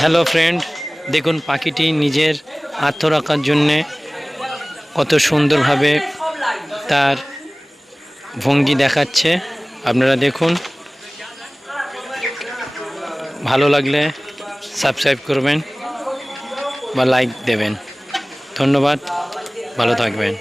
Hello friend, দেখুন পাখিটি নিজের আত্মরক্ষার জন্যে কত সুন্দরভাবে তার ভঙ্গি দেখাচ্ছে। আপনারা দেখুন, ভালো লাগলে সাবস্ক্রাইব করবেন বা লাইক দেবেন। ধন্যবাদ, ভালো থাকবেন।